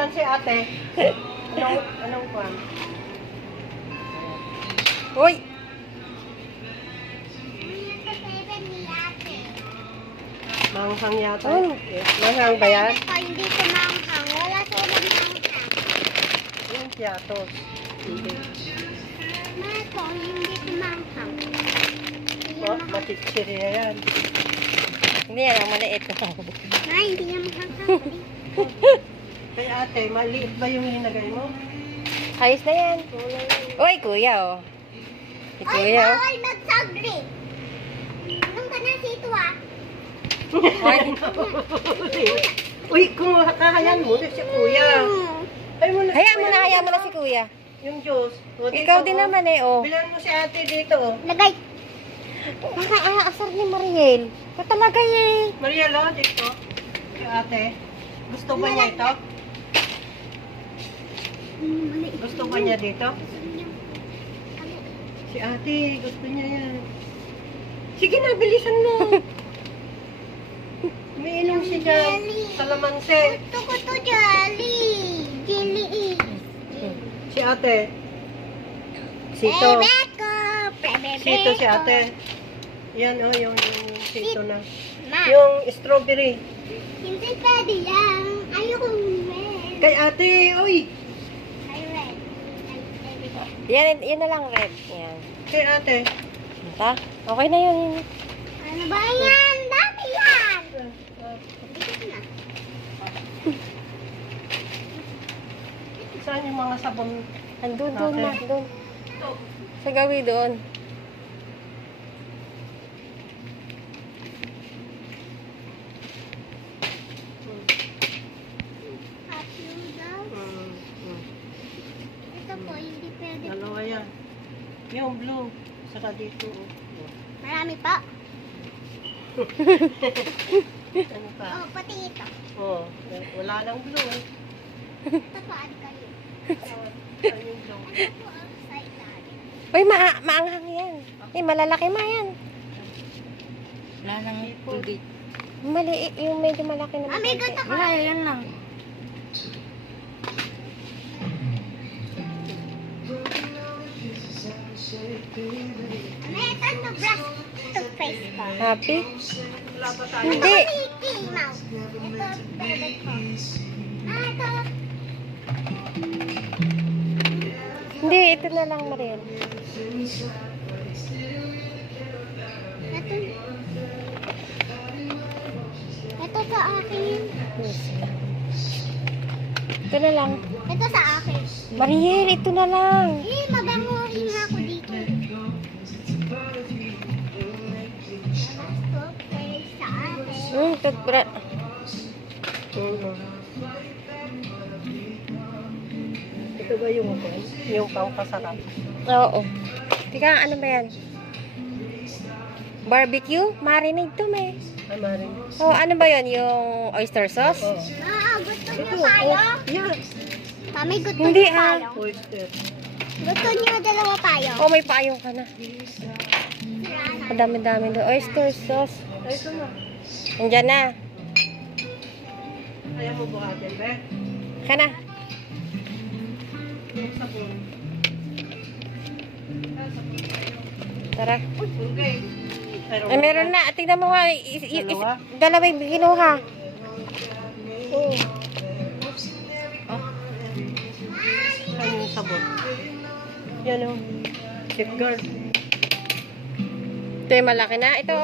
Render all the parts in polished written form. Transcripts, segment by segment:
Saan si ate? Anong kwan? Uy! Manghang yata. Oh. Manghang ba yan? Hindi ko manghang. Wala silang manghang. Yung piatos. Hindi. Mato, hindi ko manghang. Matitsiriya yan. Hindi yan, ang maliit. Ay, hindi yan manghang. Kay ate, maliit ba yung linagay mo? Ayos na yan. Uy, kuya, oh. Si Ay, kuya, oh. bawal magsagri. Anong ka na sito ah? Uy, kung kakahayan mo, si kuya. Ay mo na. Hayaan mo na si kuya. Yung juice. O, dito, Ikaw din oh. naman eh, oh. Bilan mo si ate dito, oh. Lagay. Nakaaasar ni Mariel. Ito talaga eh. Maria, lo, dito. Yung ate. Gusto ba niya ito? Gusto ba niya dito? Si ate, gusto niya yan. Sige na, bilisan mo. May inom siya dyan. Kalamansi. Gusto ko to jelly. Jelly is. Si ate. Sito. Bebeko. Sito si ate. Yan, oh, yung sito na. Ma, Yung strawberry. hindi pwede yan. Ayoko red. Kay ate, oy. Ay, red. Yan na lang, red. Yan. Kay ate. Ta? Okay na yun. Ano ba yan? Dati yan. Saan yung mga sabon? Andun, doon Okay. na, doon. Sa gawi doon. Hot noodles. Ito po, hindi pwede. Dalawa yan. Yung blue. Saka dito. Oh. Marami pa. Ano pa? Oh, pati ito. Oh, wala nang blue. Eh. Ito po, ano kayo? Saan yung blue? Ito po, ang sa ilalim. Uy, maanghang yan. Eh, malalaki ma yan. Wala nang hindi. Mali, yung medyo malaki na. Mami, gusto ko. Wala, yan lang. Mami, ito ano, brush toothpaste ko. Happy? Wala pa tayo. Hindi. Mickey Mouse. Ito, favorite ko. Ito. Hindi, ito na lang, Mariel. Ito. Ito sa akin. Ito na lang. Ito sa akin. Mariel, ito na lang. Eh, mabanguhin nga ako dito. Toothpaste sa akin. Toothbrush. Ito ba yung ako? Yung pangkasarap. Oo. Tika, ano ba yan? Barbecue? Marinade to, may. Amarin. Oh, ano ba yan? Yung oyster sauce? Oh. Gusto Ito. niyo tayo? Oh, yan. Mami, gusto Hindi, niyo tayo? Oyster. Gusto niyo dalawa tayo? Oh, may payong ka na. Madami-dami doon. Oyster sauce. Ay, ito na. Andiyan na. Kaya mo buhatin, be? Ka na. Yung sabon. Tara. Okay. Ay, meron na. Tingnan mo nga. Dalawa? Dalawa yung kinuha. Oh. Saan yung sabon? Yan o. Safeguard. Ito yung malaki na. Ito,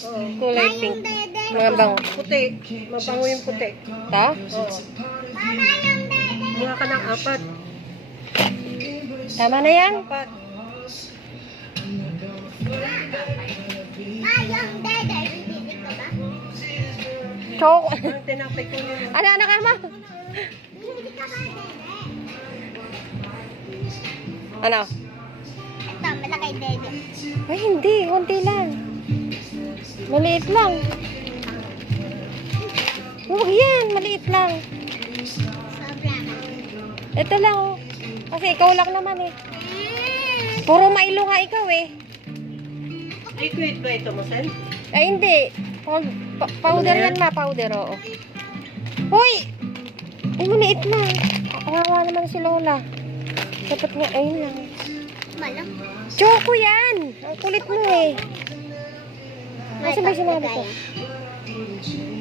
Oo. kulay pink. Dede. Mga bango. Puti. Mabango yung puti. Ito? Oo. Mama, yung dede. Mga ka ng apat. Tama na yan. Apat. Yung dede. Bibili ko ba? Chok. Ang tinapay ko yun. Ano ka ma? Bibili ka ba, dede? Ano? Ito, malaki dede. Ay, hindi. Kunti lang. Maliit lang. Huwag yan. Maliit lang. Sobra. Ito lang, oh. Kasi ikaw lang naman eh. Puro mailo nga ikaw eh. Liquid ba ito, Masel? Ay, hindi. Powder Ano yan ma, powder, oo. Hoy! Ay, maliit lang. Kawawa naman si Lola. Dapat nga, ayun lang. Malam. Choco yan! Ang kulit mo eh. Nasaan ba yung sinabi ko?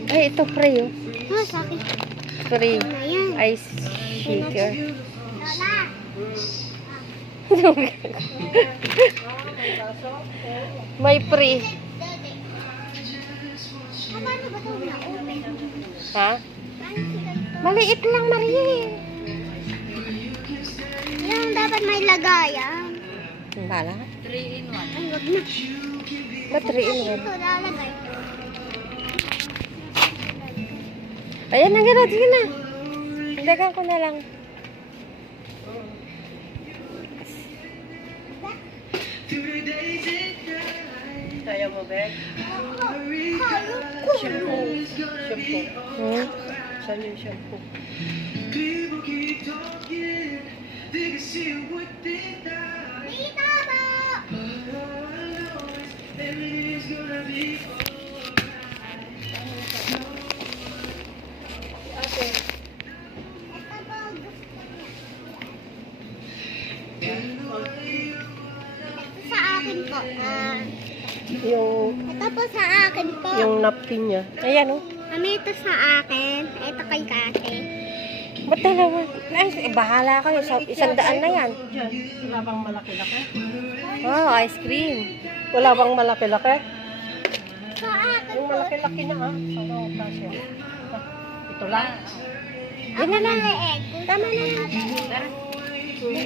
Ay, ito pre oh. Oh, sa akin. Pre. Ano yan? Ice shaker. Lola. May pre. Paano ba ito na-open? Ha? Paano sila ito? Maliit lang, Mariel. Yung dapat may lagayan. Bala. 3 in 1. Ay, wag na. Ba't 3 in 1? Ito, lalagay. Ayan na, gano'n. Sige na. Dagan ko na lang. Kaya mo, Bek? Shampoo. Shampoo. Hmm? Saan yung shampoo? Dito ba? Ito ba gusto niya? Ito sa akin po. Yung, Ito po sa akin po. yung napkin niya. Ayan oh. Mami, ito sa akin. Ito kay Kate. Ba't dalawa? Ay, bahala kayo. Isang daan na yan. Diyan. Wala bang malaki-laki? Wow, ice cream. Wala bang malaki-laki? Sa akin Yung po. malaki-laki na ha. Ano ang kasya? Ito lang. Yan na lang. Maliit. Tama na.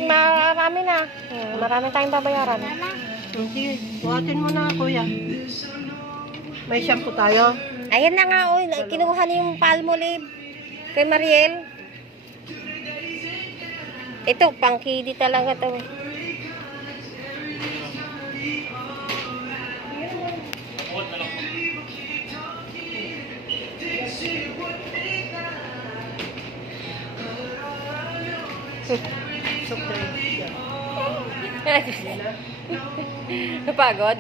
Marami na. Marami tayong babayaran. Wala. Hindi. Buhatin mo na, kuya. May shampoo tayo. Ayan na nga, oy. Kinuha niya yung Palmolive kay Mariel. Ito, pang kidi talaga to eh. Soft drink. Napagod?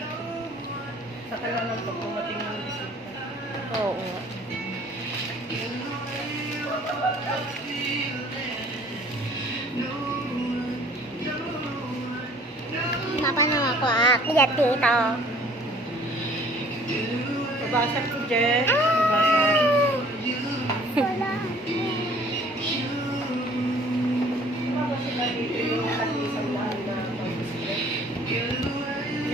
Saka na lang pag pumating yung bisita. Oo nga. Mapano ako aakyat dito. Babasag ko, Jess. Babasag.